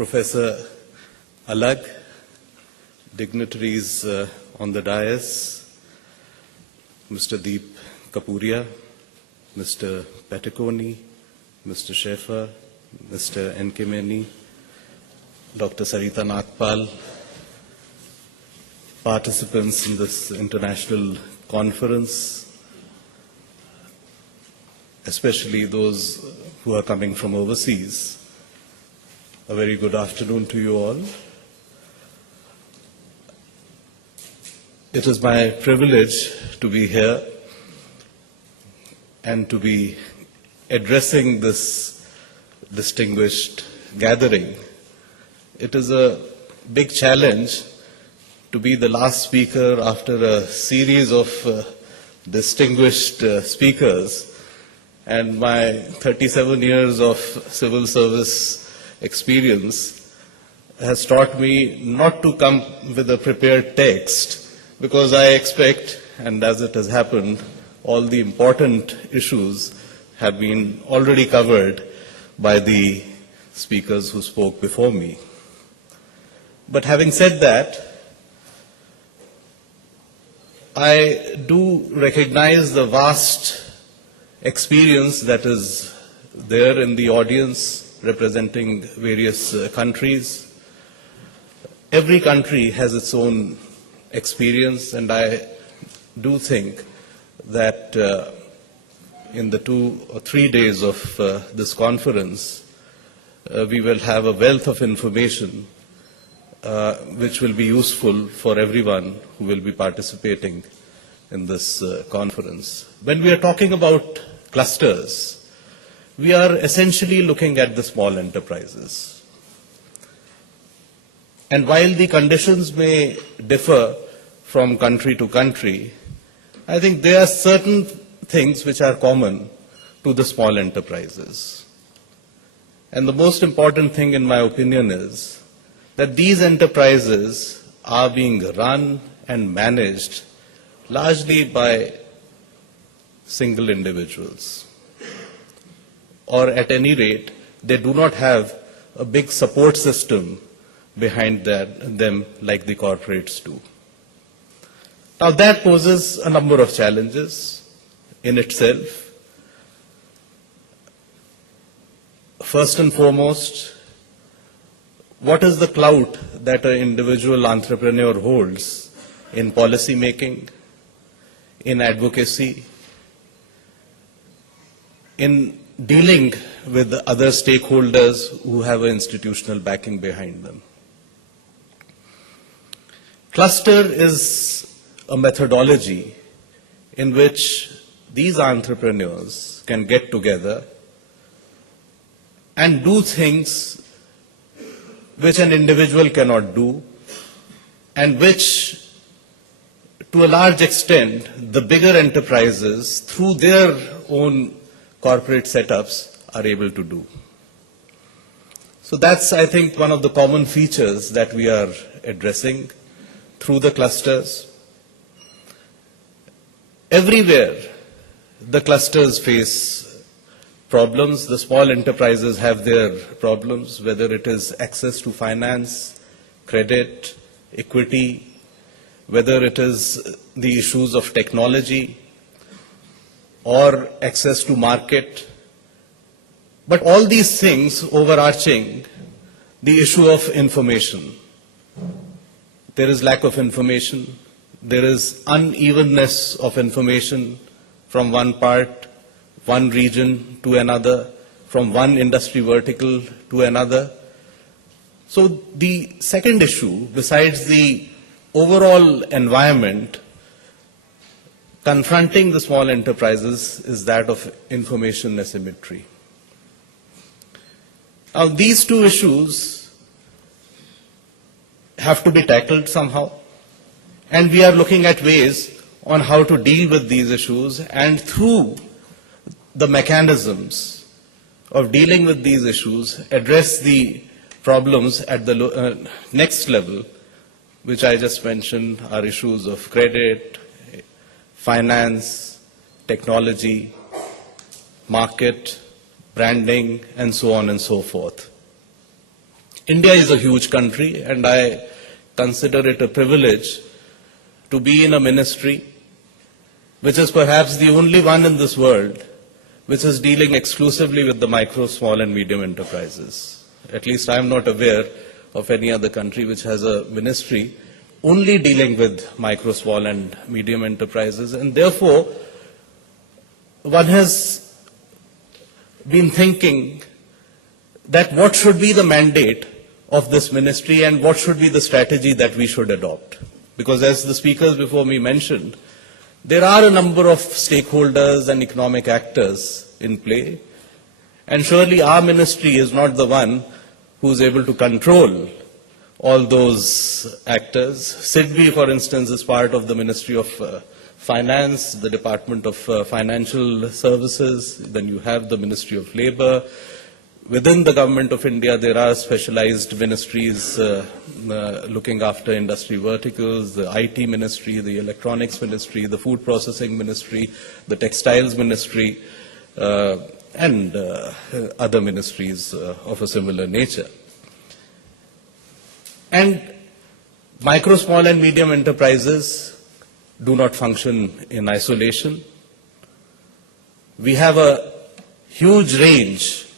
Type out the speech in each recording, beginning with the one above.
Professor Alag, dignitaries on the dais, Mr. Deep Kapuria, Mr. Peticoni, Mr. Schaefer, Mr. Nkemeni, Dr. Sarita Nagpal, participants in this international conference, especially those who are coming from overseas. A very good afternoon to you all. It is my privilege to be here and to be addressing this distinguished gathering. It is a big challenge to be the last speaker after a series of distinguished speakers, and my 37 years of civil service experience has taught me not to come with a prepared text, because I expect, and as it has happened, all the important issues have been already covered by the speakers who spoke before me. But having said that, I do recognize the vast experience that is there in the audience representing various countries. Every country has its own experience, and I do think that in the 2 or 3 days of this conference, we will have a wealth of information which will be useful for everyone who will be participating in this conference. When we are talking about clusters, we are essentially looking at the small enterprises. And while the conditions may differ from country to country, I think there are certain things which are common to the small enterprises. And the most important thing, in my opinion, is that these enterprises are being run and managed largely by single individuals. Or at any rate, they do not have a big support system behind them like the corporates do. Now that poses a number of challenges in itself. First and foremost, what is the clout that an individual entrepreneur holds in policy making, in advocacy, in dealing with the other stakeholders who have an institutional backing behind them? Cluster is a methodology in which these entrepreneurs can get together and do things which an individual cannot do, and which, to a large extent, the bigger enterprises, through their own corporate setups, are able to do. So that's, I think, one of the common features that we are addressing through the clusters. Everywhere, the clusters face problems. The small enterprises have their problems, whether it is access to finance, credit, equity, whether it is the issues of technology or access to market. But all these things overarching the issue of information. There is lack of information. There is unevenness of information from one part, one region to another, from one industry vertical to another. So the second issue, besides the overall environment confronting the small enterprises, is that of information asymmetry. Now, these two issues have to be tackled somehow, and we are looking at ways on how to deal with these issues, and through the mechanisms of dealing with these issues, address the problems at the next level, which I just mentioned, are issues of credit, finance, technology, market, branding, and so on and so forth. India is a huge country, and I consider it a privilege to be in a ministry which is perhaps the only one in this world which is dealing exclusively with the micro, small and medium enterprises. At least I am not aware of any other country which has a ministry only dealing with micro, small and medium enterprises. And therefore, one has been thinking that what should be the mandate of this ministry and what should be the strategy that we should adopt. Because as the speakers before me mentioned, there are a number of stakeholders and economic actors in play, and surely our ministry is not the one who is able to control all those actors. SIDBI, for instance, is part of the Ministry of Finance, the Department of Financial Services, then you have the Ministry of Labour. Within the Government of India, there are specialized ministries looking after industry verticals, the IT Ministry, the Electronics Ministry, the Food Processing Ministry, the Textiles Ministry, and other ministries of a similar nature. And micro, small and medium enterprises do not function in isolation. We have a huge range,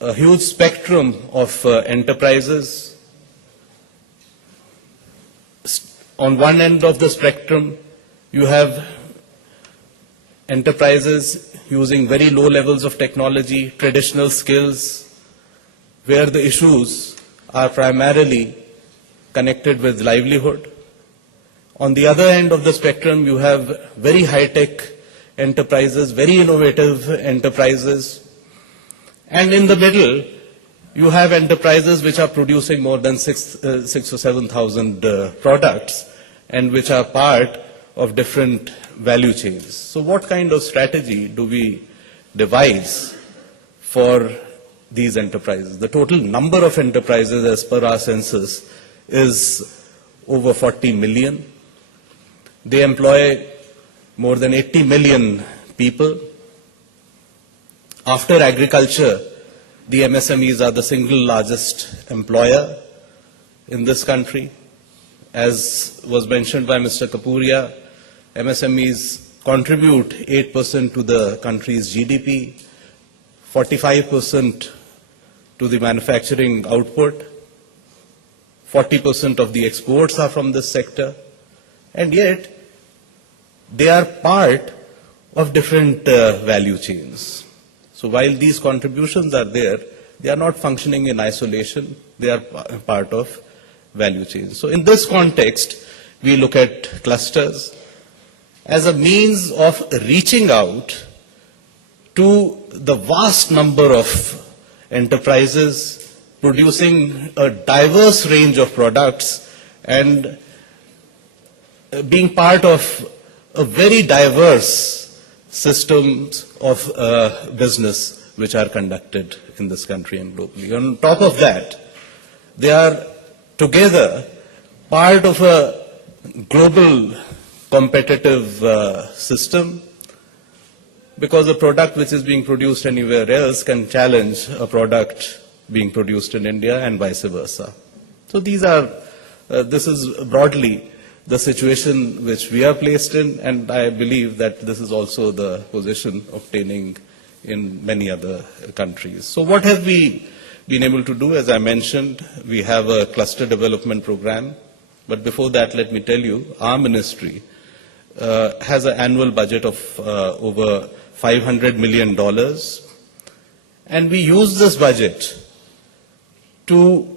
a huge spectrum of enterprises. On one end of the spectrum, you have enterprises using very low levels of technology, traditional skills, where the issues are primarily connected with livelihood. On the other end of the spectrum, you have very high-tech enterprises, very innovative enterprises. And in the middle, you have enterprises which are producing more than 6,000 or 7,000 products and which are part of different value chains. So what kind of strategy do we devise for these enterprises? The total number of enterprises as per our census is over 40 million. They employ more than 80 million people. After agriculture, the MSMEs are the single largest employer in this country. As was mentioned by Mr. Kapuria, MSMEs contribute 8% to the country's GDP, 45% to the manufacturing output, 40% of the exports are from this sector, and yet they are part of different value chains. So while these contributions are there, they are not functioning in isolation, they are part of value chains. So in this context, we look at clusters as a means of reaching out to the vast number of enterprises producing a diverse range of products and being part of a very diverse systems of business which are conducted in this country and globally. On top of that, they are together part of a global competitive system, because a product which is being produced anywhere else can challenge a product being produced in India and vice versa. So these are, this is broadly the situation which we are placed in, and I believe that this is also the position obtaining in many other countries. So what have we been able to do? As I mentioned, we have a cluster development program, but before that, let me tell you, our ministry has an annual budget of over $500 million, and we use this budget to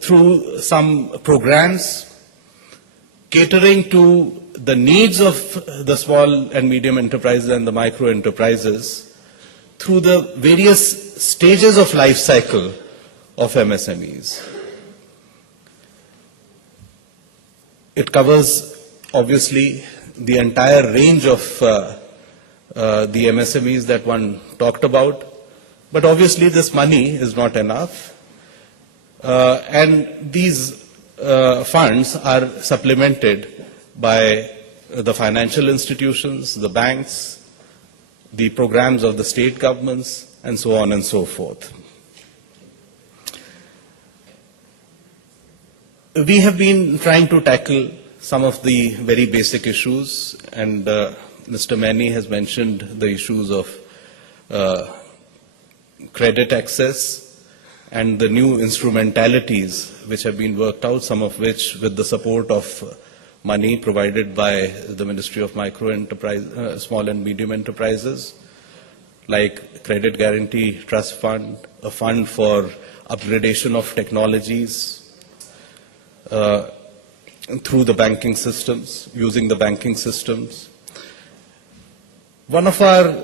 through some programs catering to the needs of the small and medium enterprises and the micro enterprises through the various stages of life cycle of MSMEs. It covers, obviously, the entire range of the MSMEs that one talked about, but obviously this money is not enough. And these funds are supplemented by the financial institutions, the banks, the programs of the state governments, and so on and so forth. We have been trying to tackle some of the very basic issues, and Mr. Maini has mentioned the issues of credit access and the new instrumentalities which have been worked out, some of which with the support of money provided by the Ministry of Micro Enterprise, Small and Medium Enterprises, like Credit Guarantee Trust Fund, a fund for upgradation of technologies through the banking systems, using the banking systems. One of our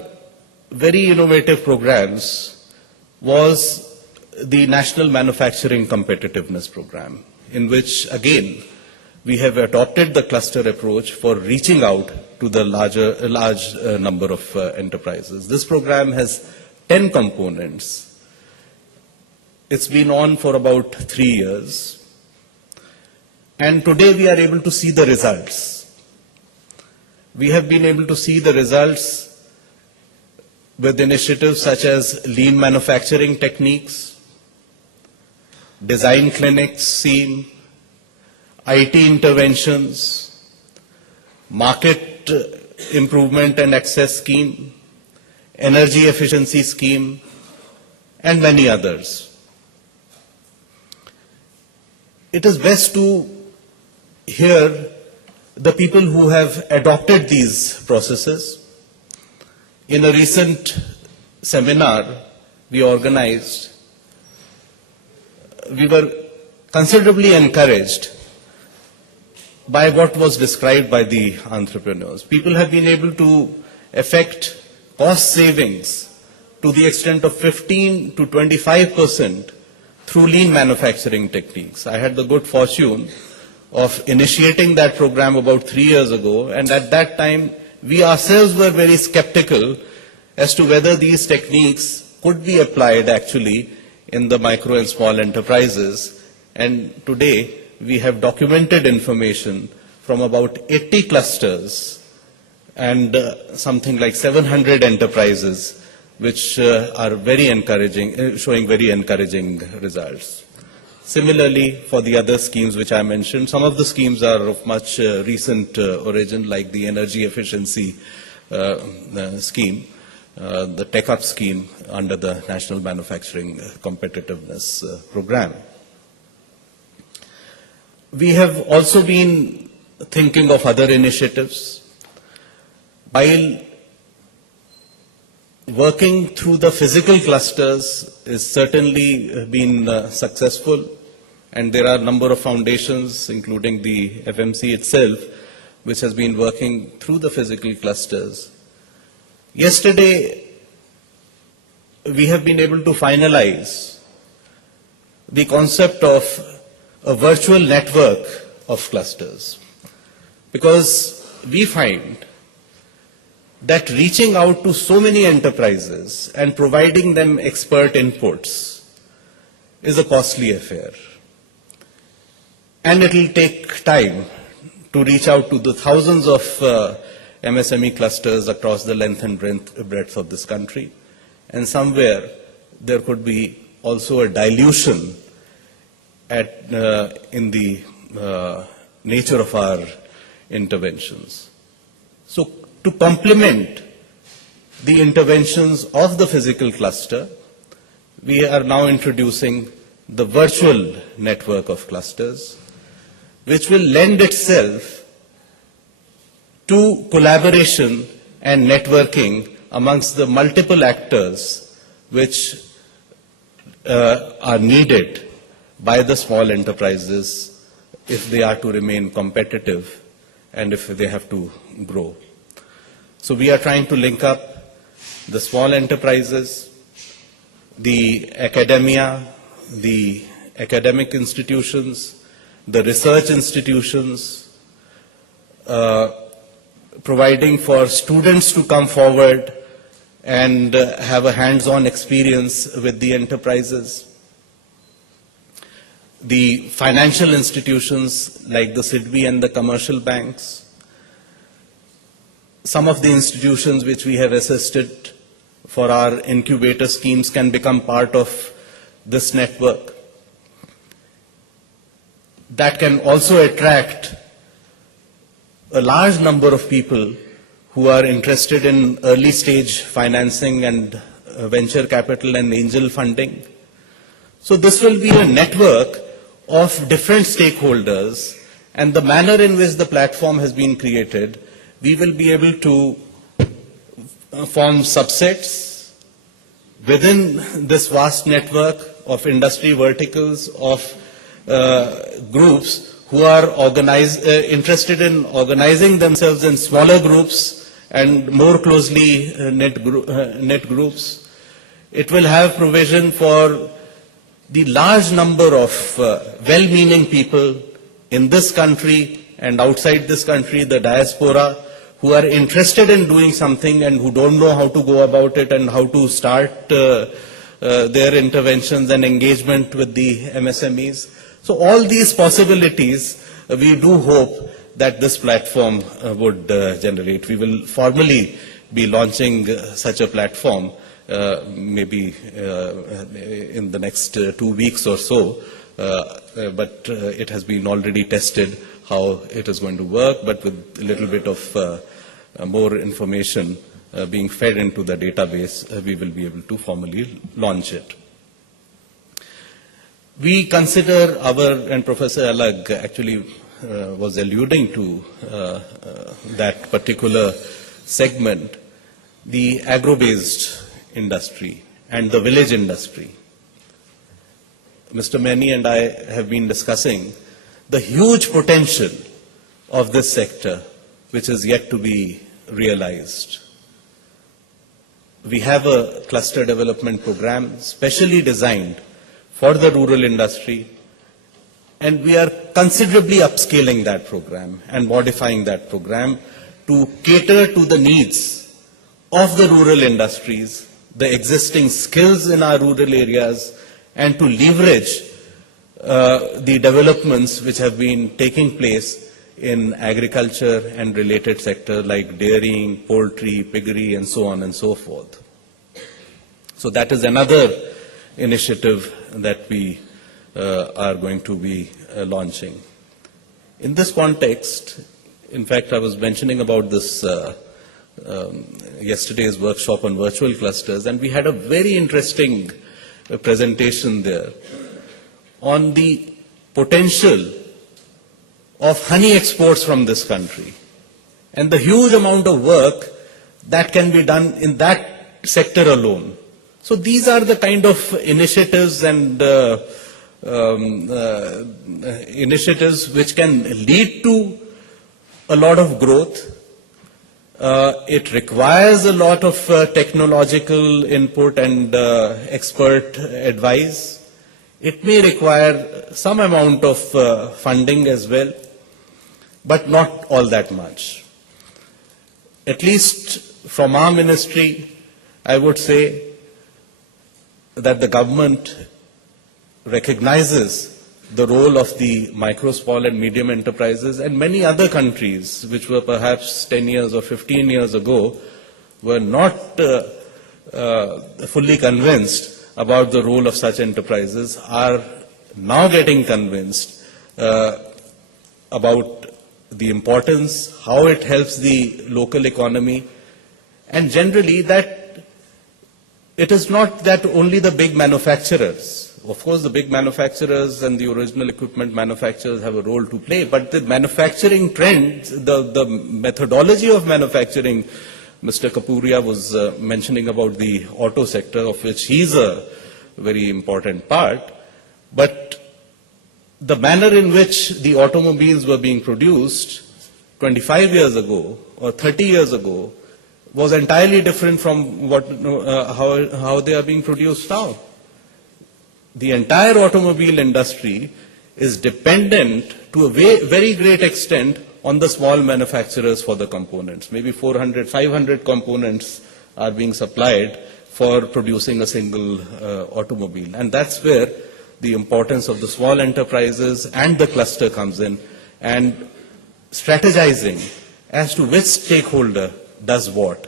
very innovative programs was the National Manufacturing Competitiveness Program, in which, again, we have adopted the cluster approach for reaching out to the large number of enterprises. This program has 10 components. It's been on for about 3 years. And today we are able to see the results. We have been able to see the results with initiatives such as lean manufacturing techniques, design clinics scheme, IT interventions, market improvement and access scheme, energy efficiency scheme, and many others. It is best to hear the people who have adopted these processes. In a recent seminar we organized, we were considerably encouraged by what was described by the entrepreneurs. People have been able to effect cost savings to the extent of 15 to 25% through lean manufacturing techniques. I had the good fortune of initiating that program about 3 years ago, and at that time we ourselves were very skeptical as to whether these techniques could be applied actually in the micro and small enterprises. And today we have documented information from about 80 clusters and something like 700 enterprises, which are very encouraging, showing very encouraging results. Similarly, for the other schemes which I mentioned, some of the schemes are of much recent origin, like the energy efficiency scheme, the Tech-Up scheme under the National Manufacturing Competitiveness Program. We have also been thinking of other initiatives. While working through the physical clusters is certainly been successful, and there are a number of foundations, including the FMC itself, which has been working through the physical clusters. Yesterday, we have been able to finalize the concept of a virtual network of clusters, because we find that reaching out to so many enterprises and providing them expert inputs is a costly affair. And it will take time to reach out to the thousands of MSME clusters across the length and breadth of this country. And somewhere there could be also a dilution in the nature of our interventions. So to complement the interventions of the physical cluster, we are now introducing the virtual network of clusters, which will lend itself to collaboration and networking amongst the multiple actors which are needed by the small enterprises if they are to remain competitive and if they have to grow. So we are trying to link up the small enterprises, the academia, the academic institutions, the research institutions, providing for students to come forward and have a hands-on experience with the enterprises. The financial institutions like the SIDBI and the commercial banks. Some of the institutions which we have assisted for our incubator schemes can become part of this network. That can also attract a large number of people who are interested in early stage financing and venture capital and angel funding. So this will be a network of different stakeholders, and the manner in which the platform has been created, we will be able to form subsets within this vast network of industry verticals, of groups who are interested in organizing themselves in smaller groups and more closely knit groups. It will have provision for the large number of well-meaning people in this country and outside this country, the diaspora, who are interested in doing something and who don't know how to go about it and how to start their interventions and engagement with the MSMEs. So all these possibilities, we do hope that this platform would generate. We will formally be launching such a platform maybe in the next 2 weeks or so, but it has been already tested how it is going to work, but with a little bit of more information being fed into the database, we will be able to formally launch it. We consider and Professor Alag actually was alluding to that particular segment, the agro-based industry and the village industry. Mr. Mehni and I have been discussing the huge potential of this sector, which is yet to be realized. We have a cluster development program specially designed for the rural industry, and we are considerably upscaling that program and modifying that program to cater to the needs of the rural industries, the existing skills in our rural areas, and to leverage the developments which have been taking place in agriculture and related sectors like dairying, poultry, piggery, and so on and so forth. So that is another initiative that we are going to be launching. In this context, in fact, I was mentioning about this yesterday's workshop on virtual clusters, and we had a very interesting presentation there on the potential of honey exports from this country and the huge amount of work that can be done in that sector alone. So these are the kind of initiatives and initiatives which can lead to a lot of growth. It requires a lot of technological input and expert advice. It may require some amount of funding as well, but not all that much. At least from our ministry, I would say that the government recognizes the role of the micro, small and medium enterprises, and many other countries which were perhaps 10 years or 15 years ago were not fully convinced about the role of such enterprises are now getting convinced about the importance, how it helps the local economy, and generally that it is not that only the big manufacturers. Of course, the big manufacturers and the original equipment manufacturers have a role to play, but the manufacturing trends, the methodology of manufacturing, Mr. Kapuria was mentioning about the auto sector, of which he's a very important part, but the manner in which the automobiles were being produced 25 years ago or 30 years ago was entirely different from how they are being produced now. The entire automobile industry is dependent to a very great extent on the small manufacturers for the components. Maybe 400, 500 components are being supplied for producing a single automobile. And that's where the importance of the small enterprises and the cluster comes in, and strategizing as to which stakeholder does what.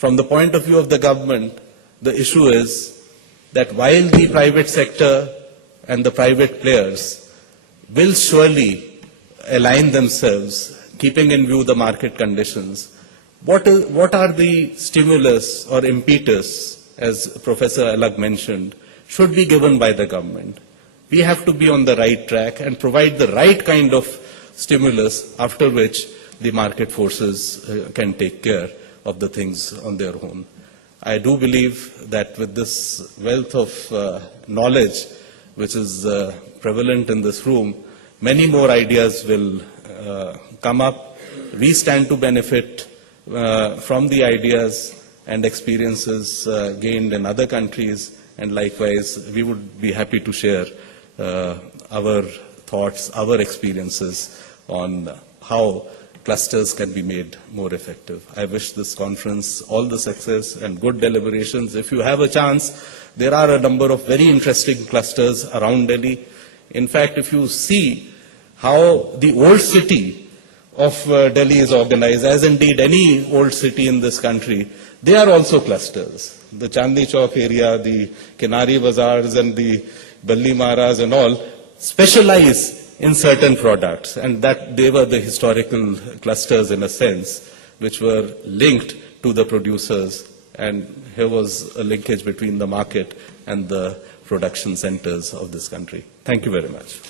From the point of view of the government, the issue is that while the private sector and the private players will surely align themselves, keeping in view the market conditions, what are the stimulus or impetus, as Professor Alag mentioned, should be given by the government? We have to be on the right track and provide the right kind of stimulus, after which the market forces can take care of the things on their own. I do believe that with this wealth of knowledge which is prevalent in this room, many more ideas will come up. We stand to benefit from the ideas and experiences gained in other countries, and likewise we would be happy to share our thoughts, our experiences on how clusters can be made more effective. I wish this conference all the success and good deliberations. If you have a chance, there are a number of very interesting clusters around Delhi. In fact, if you see how the old city of Delhi is organized, as indeed any old city in this country, they are also clusters. The Chandni Chowk area, the Kinari Bazaars and the Balli Maras and all specialize in certain products, and that they were the historical clusters in a sense, which were linked to the producers, and here was a linkage between the market and the production centers of this country. Thank you very much.